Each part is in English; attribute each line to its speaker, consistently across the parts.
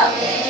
Speaker 1: যাবে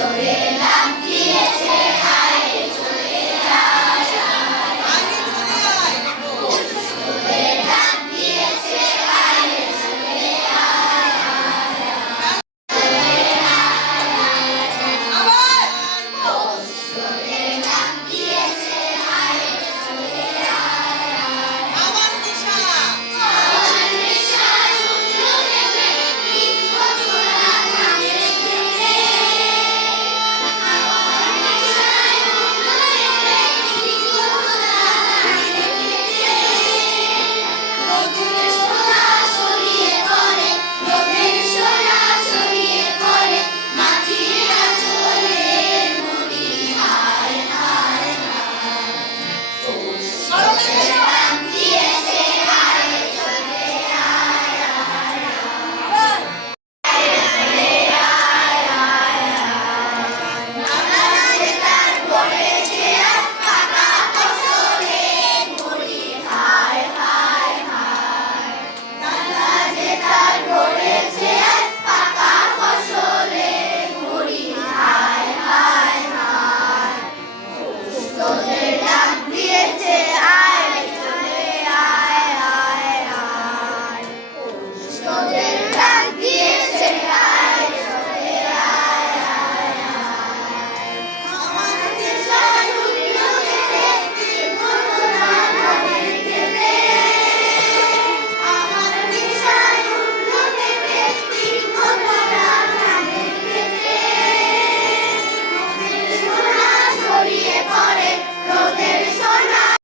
Speaker 1: Victoria.